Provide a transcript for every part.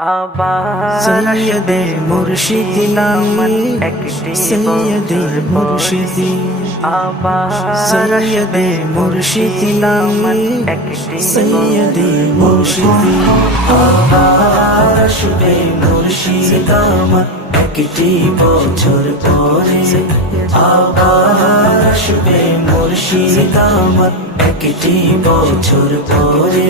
সৈয়দে মুর্শিদি সৈয়দে মুর্শিদি সৈয়দে মুর্শিদি সৈয়দে মুর্শিদি আবার আসবে মুর্শিদ আমার একটি বছর পরে আবার আসবে মুর্শিদ আমার একটি বছর পরে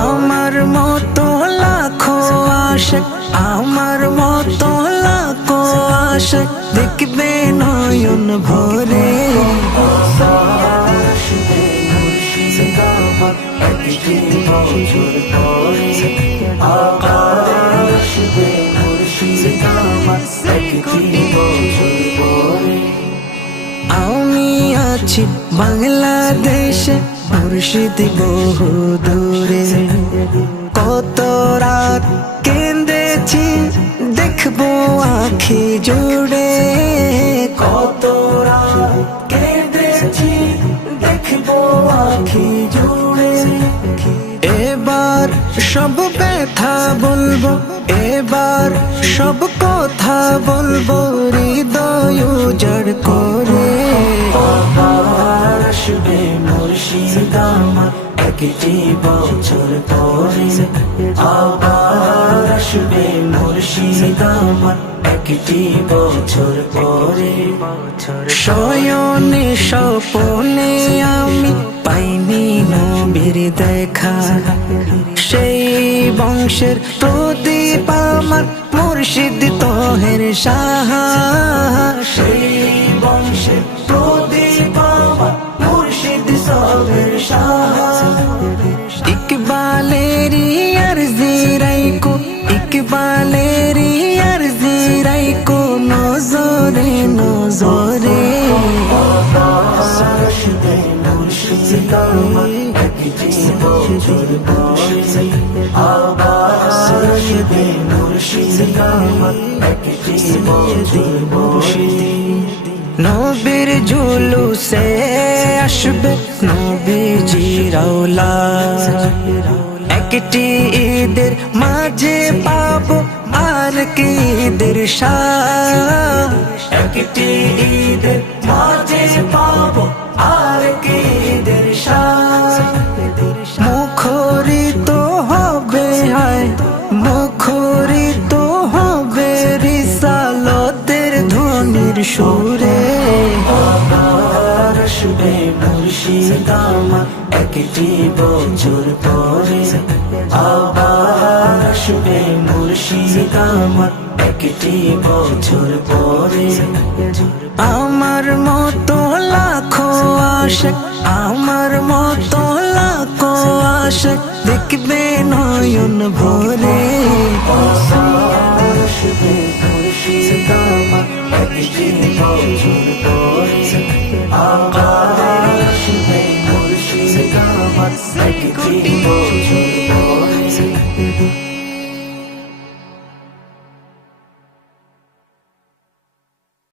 আমার মতো লাখো আশিক আমার মতো লাখো আশিক দেখবে নয়ন ভরে আসবে মুর্শিদ আমার একটি বছর পরে আবার আসবে মুর্শিদ আমার একটি বছর পরে আমি আছি বাংলাদেশে মুর্শিদ বহু দূরে কত রাত কেঁদেছি দেখবো আখি জুড়ে কত রাত কেঁদেছি দেখবো আখি জুড়ে এবার সব ব্যথা বলবো এবার সব কথা বলবো হৃদয় উজাড় করে আবার আসবে মুর্শিদ আমার একটি বছর পরে আবার আসবে মুর্শিদ আমার একটি বছর পরে শয়নে স্বপনে আমি পাইনি নবীর দেখা সেই বংশের প্রদীপ আমার মুর্শিদ তোহের শাহ সেই বংশের প্রদীপ আমার মুর্শিদ তোহের শাহ ইকবালেরি আরজি রাইকো ইকবালেরি আরজি রাইকো নজরে নজরে আসবে মুর্শিদ আমার একটি বছর পরে আবার আসবে মুর্শিদ আমার একটি বছর পরে নবীর জুলুসে আসবে নবীজির আওলাদ একটি ঈদের মাঝে পাবো আর কি ঈদের শান একটি ঈদের মাঝে পাবো আর কি ঈদের শান মুখরিত হবে হায় মুখরিত হবে রিসালতের ধ্বনির সুরে আবার আসবে মুর্শিদ আমার একটি বছর পরে আবার আসবে মুর্শিদ আমার একটি বছর পরে আমার মতো লাখো আশিক আমার মতো লাখো আশিক দেখবে নয়ন ভরে আসবে মুর্শিদ আমার একটি বছর পরে আবার আসবে মুর্শিদ আমার একটি বছর পরে